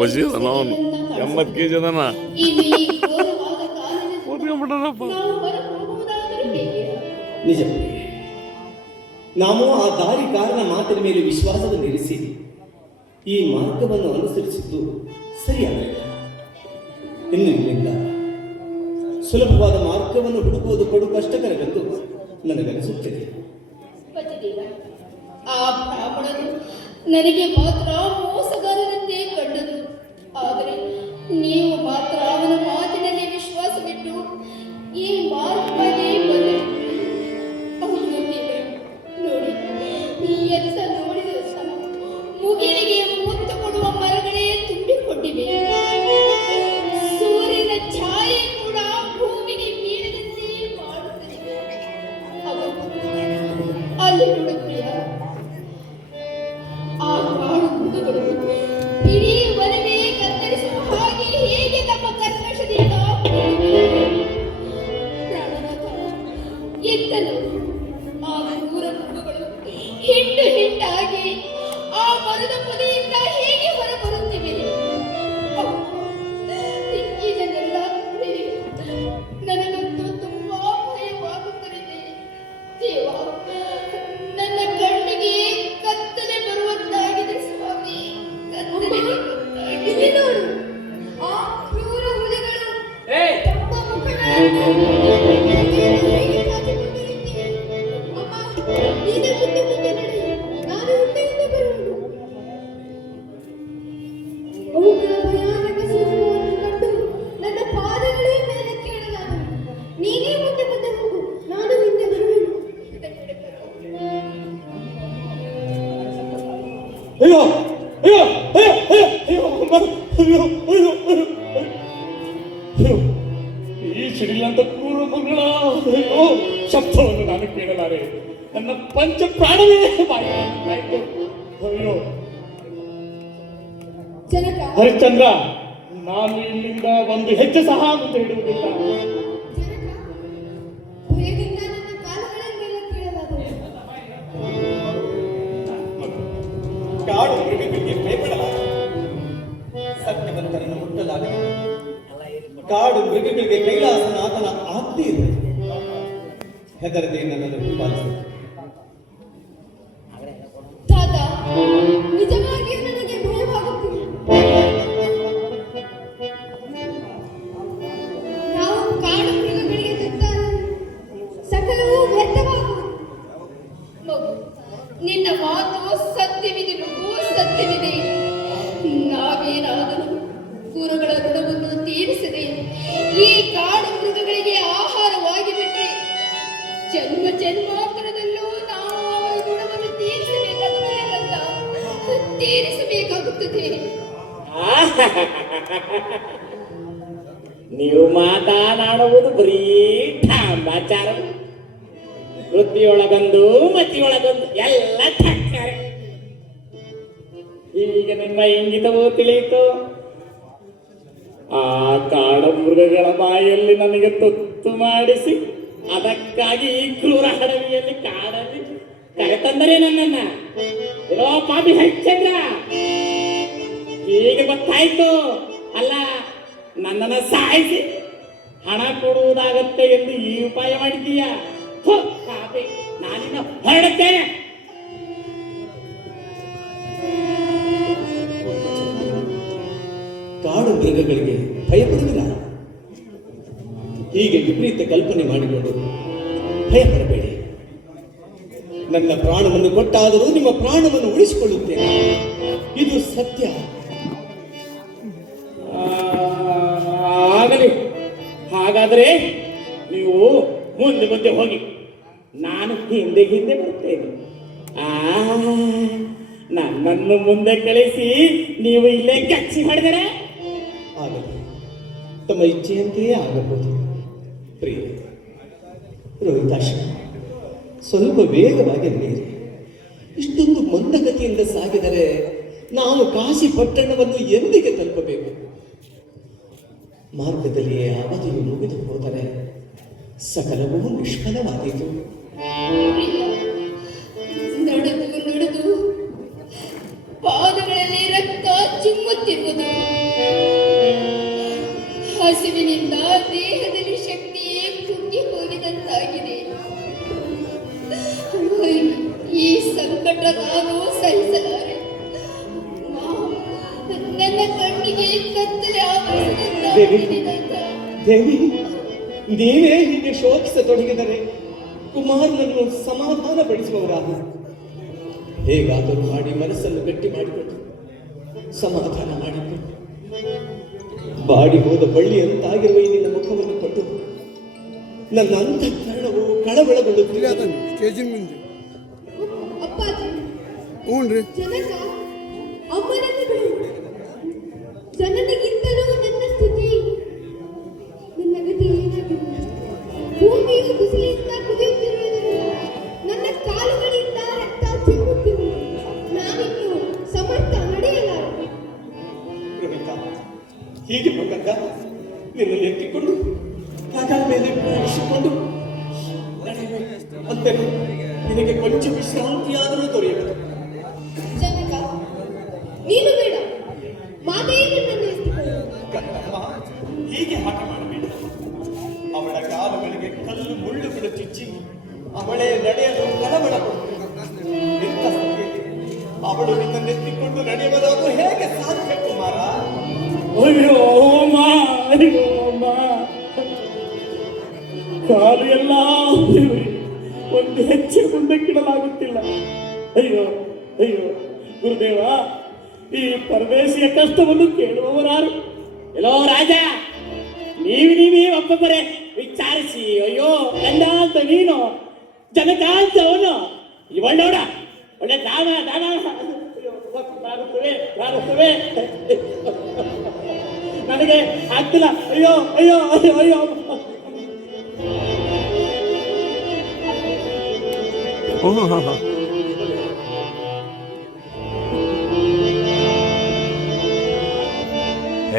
ವಜೀದನ ಅವನು 80 kg ಅದನ ಕೂತ್ಕೊಂಡ್ಬಿಟ್ಟನಪ್ಪ. ನಿಜ, ನಾವು ಆ ದಾರಿಕಾರನ ಮಾತಿನ ಮೇಲೆ ವಿಶ್ವಾಸವನ್ನು ಇರಿಸಿ ಈ ಮಾರ್ಗವನ್ನು ಅನುಸರಿಸಿದ್ದು ಸರಿಯಾಗಲಿಲ್ಲ. ಇನ್ನು ಇಲ್ಲಿಂದ ಸುಲಭವಾದ ಮಾರ್ಗವನ್ನು ಹುಡುಕುವುದು ಕಡು ಕಷ್ಟಕರವೆಂದು ನನಗನಿಸುತ್ತದೆ. ಆ ಬ್ರಾಹ್ಮಣರು ನನಗೆ ಮಾತ್ರ ಮೋಸಗಾರರಂತೆ ಕಂಡರು. ಆದರೆ ನೀವು ಮಾತ್ರ ಅವನ ಮಾತಿನಲ್ಲಿ ವಿಶ್ವಾಸವಿಟ್ಟು ಈ ಮಾರ್ಗವಾಗಿ ಬಂದರು. ನೋಡಿ, ಎಂತ ನೋಡಿದ ಮುಗಿಲಿಗೆ ಮುತ್ತು ಕೊಡುವ ಮರಗಳೇ ತುಂಬಿಕೊಂಡಿವೆ. ಸೂರ್ಯನ ಛಾಯೆ ಕೂಡ ಭೂಮಿಗೆ ಬೀಳದಂತೆ ಮಾಡುತ್ತದೆ. ಅಲ್ಲಿ ನೋಡುತ್ತೀಯ, ಆ ಕಾಡು ಮೃಗಗಳು ಇಡೀ ವನವೇ ಕತ್ತರಿಸುವ ಹಾಗೆ ಹೇಗೆ ತಮ್ಮ ಕರ್ಕಶದಿಂದ ಪ್ರಾಣನಾಥ ಎತ್ತಲು ಆ ಕ್ರೂರ ಮೃಗಗಳು ಹಿಂಡು ಹಿಂಡಾಗಿ ಆ ಮರದ ಪೊದೆಯಿಂದ ಹೇಗೆ ಹೊರಬರುತ್ತಿವೆ. ಇದನ್ನೆಲ್ಲ ನೋಡಿ ನನಗಂತೂ ತುಂಬಾ ಭಯವಾಗುತ್ತದೆ. ದೇವ, ನನ್ನ ಕಣ್ಣಿಗೆ ಕತ್ತಲೆ ಬರುವಂತಾಗಿದೆ ಸ್ವಾಮಿ, ಕತ್ತಲೆ ಬರುವಂತಾಗಿದೆ. ನೋಡು, ಆ ಕ್ರೂರ ಹುಲಿಗಳು ತಮ್ಮ ಮುಖಗಳನ್ನು ಹೇಗೆ ಕಾಚಿಕೊಂಡಿರುತ್ತಿವೆ. ಅಮ್ಮ, ನೀನೇ ಮುಂದೆ ಮುಂದೆ ನಡೆ, ನಾನು ಹಿಂದೆಯಿಂದ ಬರುವುದು. ಅವುಗಳ ಭಯಾನಕ ಸ್ವರೂಪವನ್ನು ಕಂಡು ನನ್ನ ಪಾದಗಳೇ ಮೇಲೆ ಕೇಳಲಾಗವು. ನೀನೇ ಮುಂದೆ ಮುಂದೆ ಹೋಗು, ನಾನು ಹಿಂದೆ ಬರುವೆನು. ಅಯ್ಯೋ ಅಯ್ಯೋ ಅಯ್ಯೋ ಅಯ್ಯೋ ಅಯ್ಯೋ ಅಯ್ಯೋ ಅಯ್ಯೋ, ಈ ಸಿಡಿಲಂತ ಕ್ರೂರ ಮಗಳ ಅಯ್ಯೋ ಶಬ್ದವನ್ನು ನಾನು ಕೇಳಲಾರೆ. ನನ್ನ ಪಂಚ ಪ್ರಾಣವೇ ಬಾಯಿತು. ಅಯ್ಯೋ ಜನಕ, ಹರಿಶ್ಚಂದ್ರ, ನಾನು ಇಲ್ಲಿಂದ ಒಂದು ಹೆಜ್ಜೆ ಸಹ ಮುಂದೆ ಇಡುವುದಿಲ್ಲ. ಭಯದಿಂದ ನನ್ನ ಕಾಲುಗಳೇ ಮೇಲೆ ಕೇಳಲಾಗವು. ಕಾಡು ಮೃಗಗಳಿಗೆ ಭಯಪಡಲಾಗ, ಸತ್ಯವಂತರನ್ನು ಮುಟ್ಟಲಾಗದು. ಕಾಡು ಮೃಗಗಳಿಗೆ ಕೈಲಾಸನಾಥನ ಆಜ್ಞೆ ಇದೆ. ಹೆದರದೆ ನನ್ನನ್ನು ಹಿಂಬಾಲಿಸಿ. ತಾತ, ನಿಜವಾಗಿಯೂ ನನಗೆ ಭಯವಾಗುತ್ತಿದೆ. ನಾವು ಕಾಡು ಮೃಗಗಳಿಗೆ ತುತ್ತಾದರೆ ಸಕಲವೂ ವ್ಯರ್ಥವಾಗುವುದು. ಮಗು, ನಿನ್ನ ಮಾತು ಸತ್ಯವಿದೆ ಮಗು, ಸತ್ಯವಿದೆ. ನಾವೇನಾದರೂ ಗುರುಗಳ ಋಣವನ್ನು ತೀರಿಸದೆ ಈ ಕಾಡು ಮೃಗಗಳಿಗೆ ಆಹಾರವಾಗಿ ಬಿಟ್ಟರೆ ಜನ್ಮ ಜನ್ಮಾಂತರದಲ್ಲೂ ನಾವು ಅವರ ಋಣವನ್ನು ತೀರಿಸಬೇಕಾಗುತ್ತದೆ. ನೀವು ಮಾತನಾಡುವುದು ಬರೀ ಠಾಂಬಾಚಾರ. ವೃತ್ತಿಯೊಳಗೊಂದು ಮತಿಯೊಳಗೊಂದು ಎಲ್ಲ ಠಕ್ಕರೆ. ಈಗ ನಿಮ್ಮ ಇಂಗಿತವೂ ತಿಳಿಯಿತು. ಆ ಕಾಡ ಮೃಗಗಳ ಬಾಯಲ್ಲಿ ನನಗೆ ತೊತ್ತು ಮಾಡಿಸಿ ಅದಕ್ಕಾಗಿ ಈ ಕ್ರೂರ ಹಡವಿಯಲ್ಲಿ ಕಾಡಲ್ಲಿ ಕರೆತಂದರೆ ನನ್ನನ್ನ ಇರೋ ಪಾಪಿ ಹರಿಶ್ಚಂದ್ರ. ಈಗ ಗೊತ್ತಾಯ್ತು ಅಲ್ಲ, ನನ್ನನ್ನ ಸಾಯಿಸಿ ಹಣ ಕೊಡುವುದಾಗತ್ತೆ ಎಂದು ಈ ಉಪಾಯ ಮಾಡಿದ್ದೀಯ. ಪಾಪಿ, ನಾನಿನ್ನ ಹೊರಡುತ್ತೇನೆ. ಕಾಡು ಮೃಗಗಳಿಗೆ ಭಯಪಡುವುದಿಲ್ಲ. ಹೀಗೆ ವಿಪರೀತ ಕಲ್ಪನೆ ಮಾಡಿಕೊಂಡು ಭಯಪಡಬೇಡಿ. ನನ್ನ ಪ್ರಾಣವನ್ನು ಕೊಟ್ಟಾದರೂ ನಿಮ್ಮ ಪ್ರಾಣವನ್ನು ಉಳಿಸಿಕೊಳ್ಳುತ್ತೇನೆ. ಇದು ಸತ್ಯ. ಆಗಲಿ, ಹಾಗಾದರೆ ನೀವು ಮುಂದೆ ಮುಂದೆ ಹೋಗಿ, ನಾನು ಹಿಂದೆ ಹಿಂದೆ ಬರ್ತೇನೆ. ನನ್ನನ್ನು ಮುಂದೆ ಕಳಿಸಿ ನೀವು ಇಲ್ಲೇ ಕಚ್ಚಿ ಹೊಡೆದರೆ ಆಗಲಿ, ತಮ್ಮ ಇಚ್ಛೆಯಂತೆಯೇ ಆಗಬಹುದು. ಪ್ರಿಯ ರೋಹಿತಾಶ, ಸ್ವಲ್ಪ ವೇಗವಾಗಿ ನಡೆಯಿರಿ. ಇಷ್ಟೊಂದು ಮಂದಗತಿಯಿಂದ ಸಾಗಿದರೆ ನಾವು ಕಾಶಿ ಪಟ್ಟಣವನ್ನು ಎಂದಿಗೆ ತಲುಪಬೇಕು? ಮಾರ್ಗದಲ್ಲಿಯೇ ಅವಧಿಯು ಮುಗಿದು ಹೋದರೆ ಸಕಲವೂ ನಿಷ್ಫಲವಾದೀತು. ನಡೆದು ನಡೆದು ಪಾದಗಳಲ್ಲಿ ರಕ್ತ ಚಿಮ್ಮುತ್ತಿರುವುದು. ಹಸಿವಿನಿಂದ ದೇಹದಲ್ಲಿ ಶಕ್ತಿಯೇ ಕುಗ್ಗಿ ಹೋಗಿದಂತಾಗಿದೆ. ಈ ಸಂಕಟ ನಾನು ಸಹಿಸಲಾರೆ. ನನ್ನ ಕಣ್ಣಿಗೆ ಕತ್ತಲೆ ಆವರಿಸಿದಂತಾಗಿದೆ ನಾಥ. ದೇವಿ, ನೀವೇ ಹೀಗೆ ಶೋಕಿಸತೊಡಗಿದರೆ ಕುಮಾರನನ್ನು ಸಮಾಧಾನ ಪಡಿಸುವವರಾದ. ಹೇಗಾದರೂ ಮಾಡಿ ಮನಸ್ಸನ್ನು ಗಟ್ಟಿ ಮಾಡಿಕೊಂಡು ಸಮಾಧಾನ ಮಾಡಿಕೊಂಡು ಬಾಡಿ ಹೋದ ಬಳ್ಳಿಯಂತಾಗಿರುವ ಈ ನಿನ್ನ ಮುಖವನ್ನು ಕೊಟ್ಟು ನನ್ನ ಅಂತಃಕರಣವು ಕಳವಳಗೊಳ್ಳುತ್ತಿಲ್ಲ. ಸ್ಟೇಜಿನ ಮುಂದೆ ಅಪ್ಪಾಜಿ, ಹ್ಞೂನ್ರಿ. ಜನಕ ಅಮ್ಮನನ್ನು ಬಿಡು. ಜನನಿಗಿಂತಲೂ ನನ್ನ ಸ್ಥಿತಿ, ನನ್ನ ಗತಿ ಏನಾಗಿದೆ? ಭೂಮಿಯು ಬಿಸಿಲಿಂದ ಕುದಿಯುತ್ತಿರುವುದರಿಂದ ನನ್ನ ಕಾಲುಗಳಿಂದ ರಕ್ತ ಚಿಮ್ಮುತ್ತಿರುವುದು. ನಾನಿನ್ನು ಸಮರ್ಥ ನಡೆಯಲಾರೆ. ರೋಹಿತ, ಹೀಗೆ ಬಂದಾಗ ನಿನ್ನನ್ನು ಎತ್ತಿಕೊಂಡು ಕಾಲ ಮೇಲೆ ಕೂರಿಸಿಕೊಂಡು ಅಂದರೆ ನಿನಗೆ ಕೊಂಚ ವಿಶ್ರಾಂತಿಯಾದರೂ ದೊರೆಯಬಹುದು. ಜನಕ, ನೀನು ಬೇಡ, ಮಾತೆಯೇ ನನ್ನನ್ನು ಎತ್ತಿಕೊಳ್ಳು. ಕನ್ನಮ್ಮ, ಹೀಗೆ ಹಠ ಮಾಡಬೇಡ. ಅವಳ ಕಾಲುಗಳಿಗೆ ಕಲ್ಲು ಮುಳ್ಳುಗಳು ಚುಚ್ಚಿ ಅವಳೇ ನಡೆಯಲು ಕಳವಳಪಡುತ್ತಿದ್ದ ಇಂಥ ಸ್ಥಿತಿಯಲ್ಲಿ ಅವಳು ನಿನ್ನನ್ನೆತ್ತಿಕೊಂಡು ನಡೆಯುವುದಾದರೂ ಹೇಗೆ ಸಾಧ್ಯ ಕುಮಾರ? ಅಯ್ಯೋ ಅಮ್ಮ, ಅಯ್ಯೋ ಅಮ್ಮ, ಕಾಲು ಎಲ್ಲ ಒಂದು ಹೆಜ್ಜೆ ಮುಂದಕ್ಕಿಡಲಾಗುತ್ತಿಲ್ಲ. ಅಯ್ಯೋ ಅಯ್ಯೋ ಗುರುದೇವ, ಈ ಪರದೇಶಿಯ ಕಷ್ಟವನ್ನು ಕೇಳುವವರಾರು? ಎಲ್ಲೋ ರಾಜ, ನೀವೇ ಒಬ್ಬೊಬ್ಬರೇ ವಿಚಾರಿಸಿ. ಅಯ್ಯೋ ಗಂಡ ಅಂತ ನೀನು, ಜನಕ ಅಂತ ಅವನು, ಇವಣ್ಣೋಡ ಒಳ್ಳೆ ದಾನ ದಾನ ಪ್ರಾರಂಭವೇ ನನಗೆ ಆಗ್ತಿಲ್ಲ. ಅಯ್ಯೋ ಅಯ್ಯೋ ಅಯ್ಯೋ ಅಯ್ಯೋ.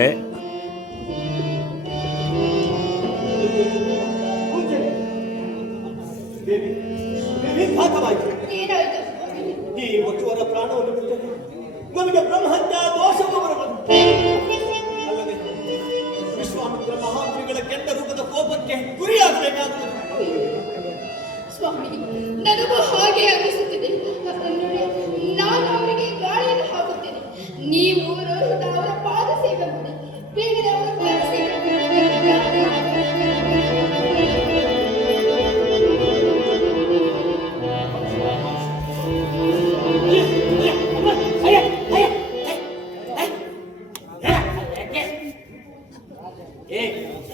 ಏ ದೇವಿ, ಘಾತವಾಯಿತು. ಏನಾಯ್ತು? ಈ ವಧುವರ ಪ್ರಾಣವನ್ನು ಬಿಟ್ಟರೆ ನಮಗೆ ಬ್ರಹ್ಮಹತ್ಯ ದೋಷವು ಬರಬಹುದು. ಅಲ್ಲದೆ ವಿಶ್ವಾಮಿತ್ರ ಮಹಾಮುನಿಗಳ ಕೆಟ್ಟ ರೂಪದ ಕೋಪಕ್ಕೆ ಗುರಿಯಾಗಬೇಕಾಗುವುದು. ಸ್ವಾಮಿ, ನನಗೂ ಹಾಗೆ ಅನಿಸುತ್ತಿದೆ. ನಾನು ಅವರಿಗೆ ಗಾಳಿಯನ್ನು ಹಾಕುತ್ತೇನೆ. ನೀವು ರೋಹಿತ ಅವರ ಪಾದ ಸೇವೆ ಮಾಡಿ, ಬೇಗನೆ ಅವರ ಪಾದ ಸೇವೆ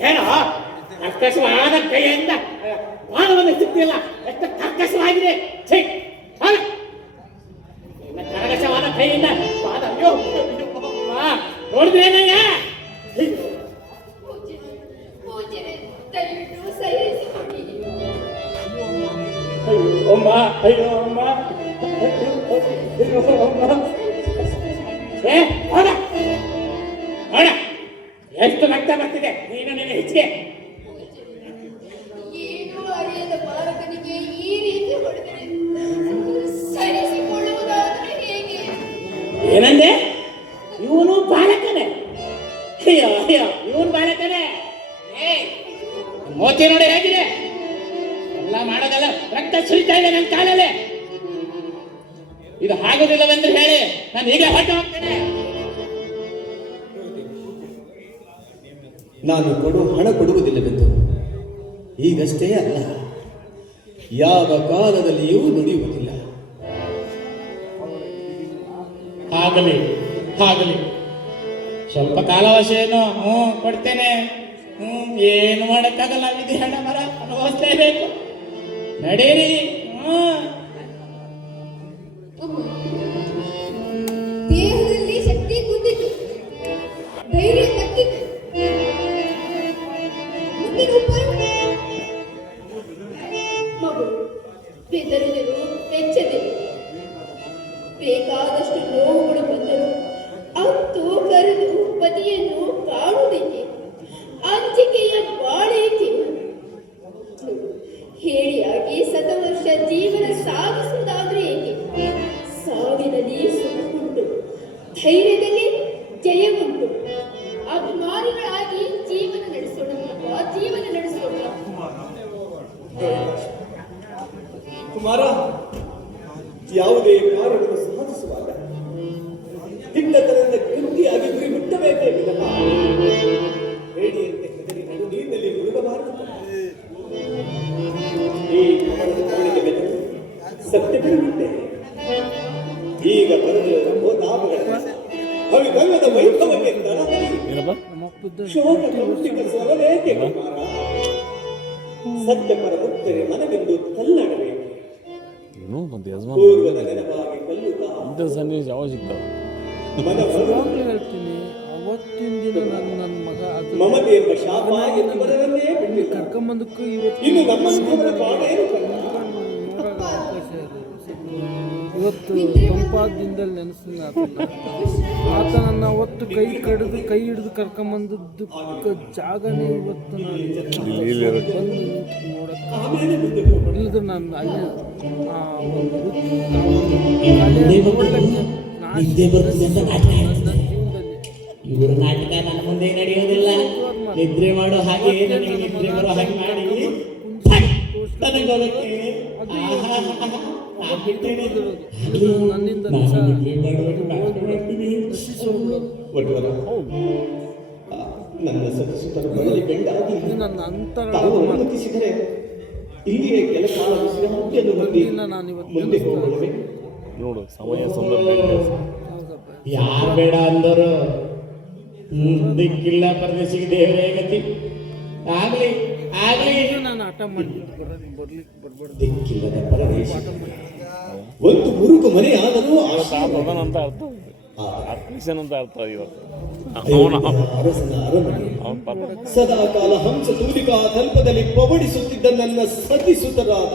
ಏನೋ ಕರ್ಕಶವಾದ ಕೈಯಿಂದ ಬಾಣವನ್ನು ಸಿಕ್ತಿಲ್ಲ. ಎಷ್ಟು ಕರ್ಕಶವಾಗಿದೆ. ಕರ್ಕಶವಾದ ಕೈಯಿಂದ ಪಾದ. ಅಯ್ಯೋ ನೋಡಿದ್ರೇನಯ್ಯ? ಪೂಜೆ ದಯವಿಟ್ಟು ಸಹಿಸಿಕೊಡಿ. ಅಯ್ಯೋ ಅಮ್ಮ, ಅಯ್ಯೋ ಅಮ್ಮ, ಅಯ್ಯೋ ಅಮ್ಮ. ನೋಡ ನೋಡ, ಎಷ್ಟು ರಕ್ತ ಬರ್ತಿದೆ. ನೀನು ನಿನ್ನ ಹೆಚ್ಚಿಗೆ ಏನೂ ಅರಿಯದ ಬಾಲಕನಿಗೆ ಈ ರೀತಿ ಹೊಡೆದರೆ ಸಹಿಸಿಕೊಳ್ಳುವುದಾದರೆ ಹೇಗೆ? ಏನಂದೆ? ಇವನು ಬಾಲಕನೇ? ಅಯ್ಯೋ ಅಯ್ಯೋ, ಇವನು ಬಾಲಕನೇ? ಮೋತಿ ನೋಡಿ ಹೇಗಿದೆ. ಎಲ್ಲ ಮಾಡೋದಲ್ಲ, ರಕ್ತ ಸುರಿತಾ ಇದೆ ನನ್ನ ಕಾಲಲ್ಲೇ. ಇದು ಆಗೋದಿಲ್ಲವೆಂದ್ರೆ ಹೇಳಿ, ನಾನು ಹೀಗೆ ಹೊರಟು ಹೋಗ್ತೇನೆ. ನಾನು ಹಣ ಕೊಡುವುದಿಲ್ಲವೆಂದು ಈಗಷ್ಟೇ ಅಲ್ಲ, ಯಾವ ಕಾಲದಲ್ಲಿಯೂ ನುಡಿಯುವುದಿಲ್ಲ. ಆಗಲಿ ಆಗಲಿ, ಸ್ವಲ್ಪ ಕಾಲಾವಕಾಶ ಏನು? ಕೊಡ್ತೇನೆ. ಏನು ಮಾಡಕ್ಕಾಗಲ್ಲ, ವಿಧಿ ಹಣ ಮರ ಅನುಭವಿಸ್ಲೇಬೇಕು. ನಡೀರಿ. ದೇಹದಲ್ಲಿ ಶಕ್ತಿ ಕುಂದಿತು, ಧೈರ್ಯ ತಗ್ಗಿತು. ಮುಂದಿನ ಉಪಾಯ ಮಗು ಬೆದರಿದರು, ಬೆಚ್ಚದರು. ಬೇಕಾದಷ್ಟು ನೋವುಗಳು ಬಂದರು. ಅಂತೂ ಕರೆದು ಪತಿಯನ್ನು ಕಾಣುವುದಕ್ಕೆ ಅಂಜಿಕೆಯ ಬಾಳೇಕೆ? ಹೇಳಿಯಾಗಿ ಶತವರ್ಷ ಜೀವನ ಸಾಗಿಸುವುದಾದ್ರೆ ಏಕೆ? ಸಾವಿನಲ್ಲಿ ಸುಖುಂಟು, ಧೈರ್ಯದಲ್ಲಿ ಜಯವುಂಟು. ಅಭಿಮಾನಿಗಳಾಗಿ ಜೀವನ ಕಾರ್ಯವನ್ನು ಸಾಧಿಸುವಾಗ ಹಿಟ್ಟತನದ ಗಟ್ಟಿಯಾಗಿ ಗುರಿ ಮುಟ್ಟಬೇಕೇ ವಿನಃ ಹೇಡಿಯಂತೆ ಹೆದರಿ ನಡು ನೀರಿನಲ್ಲಿ ಮುಳುಗಬಾರದು. ಈ ಕಮಲದ ಕೋಳಿಗೆ ಬೆದರು ಸತ್ಯವಿರುವಂತೆ ಈಗ ಬರೆದಿರುವ ದಾಮಗಳ ಅವಿಗಲ್ಲದ ವೈಭವಕ್ಕೆ ತರಹರಿ ಶೋಕ ಕೌಶಿಕ ಸ್ವರವೇಕೆ ಕುಮಾರ? ಸತ್ಯಪರ ಮುಕ್ತರೆ ಮನವೆಂದು ತಲ್ಲಡಬೇಕು. ಪೂರ್ವದ ನೆನಪಾಗಿ ಕಲ್ಲುತ್ತಾ ಸನ್ನಿವೇಶ ಯಾವ ಸಿಗ್ತಾವ ಹೇಳ್ತೀನಿ ಅವತ್ತಿನ ದಿನ ನನ್ನ ಮಗ ಅದು ಮಮತೆ ಎಂಬ ಶಾಪ ಎನ್ನುವರನ್ನೇ ಬಿಟ್ಟಿಲ್ಲ. ಕರ್ಕೊಂಬಂದಕ್ಕೂ ಇವತ್ತು ಇನ್ನು ನಮ್ಮಂತವರ ಪಾಡೇನು ನೋಡೋಕೆ ಅವಕಾಶ ಇರೋದು. ಇವತ್ತು ತಂಪಾದ ದಿನದಲ್ಲಿ ನೆನೆಸ್ತೀನಿ ಆತ ನನ್ನ ಅವತ್ತು ಕೈ ಹಿಡಿದು ಕರ್ಕೊಂಬಂದದ್ದು ಜಾಗನೇ ಇವತ್ತು ನಾನು ಬಂದು ನೋಡಕ್ಕೆ ಆಮೇಲೆ ಮುಂದೆ ಹೋಗೋಣ. ಇಲ್ಲದ್ರೆ ನಾನು ಅಲ್ಲೇ ಒಂದು ನೋಡ್ಲಿಕ್ಕೆ ನನ್ನ ಜೀವನದಲ್ಲಿ ಇವರು ನಾಟಕ ನನ್ನ ಮುಂದೆ ನಡೆಯೋದಿಲ್ಲ. ನಿದ್ರೆ ಮಾಡೋ ಹಾಗೆ ನನಗೆ ನಿದ್ರೆ ಬರೋ ಹಾಗೆ ಮಾಡಿ ನನಗೊಳಕ್ಕೆ ನನ್ನಿಂದ ನನ್ನ ಸದಸ್ಯರ ಬಳಿ ಬೆಂಡಾಗಿ ಇದು ನನ್ನ ಅಂತರ ತಾವು ಅನುಮತಿಸಿದರೆ ಇಲ್ಲಿಯೇ ಕೆಲ ಕಾಲ ವಿಶ್ರಾಂತಿಯನ್ನು ಹೊಂದಿ ನಾನು ಇವತ್ತು ಮುಂದೆ ಹೋಗಲೇ. ನೋಡು ಸಮಯ ಸಂದರ್ಭ ಯಾರು ಬೇಡ ಅಂದರು. ದಿಕ್ಕಿಲ್ಲ ಪರದೇಶಿಗೆ ದೇವರೇ ಗತಿ. ಆಗ್ಲಿ ಆಗ್ಲಿ. ನಾನು ಆಟ ಮಾಡಿದ್ದು ಬರ್ಲಿಕ್ಕೆ ಬರ್ಬಾರ್ದು. ದಿಕ್ಕಿಲ್ಲದ ಪರದೇಶ ಒಂದು ಮುರುಕು ಮನೆ ಆದರೂ ಪ್ರಧಾನ ಅಂತ ಅರ್ಥ ಆರ್ಟಿಫಿಷನ್ ಅಂತ ಅರ್ಥ ಇವತ್ತು ಅರಸನ ಅರಮನೆ ಅವನ ಪಾತ್ರ ಸದಾ ಕಾಲ ಹಂಸ ತೂಲಿಕಾ ತಲ್ಪದಲ್ಲಿ ಪವಡಿಸುತ್ತಿದ್ದ ನನ್ನ ಸತಿಸುತರಾದ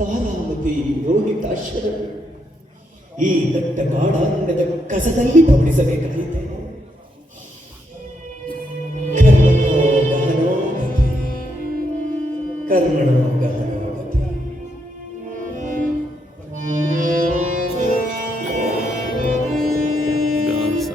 ತಾರಾಮತಿ ರೋಹಿತಾಶ್ವರ ಈ ದಟ್ಟ ಕಾಡಾರಣ್ಯದ ಕಸದಲ್ಲಿ ಪವಡಿಸಬೇಕಾಗಿದೆ. ಕರ್ಮಣೋ ಗಹನೋ ಗತಿ, ಕರ್ಮಣೋ ಗಹನೋ ಗತಿ. ಗಾಸ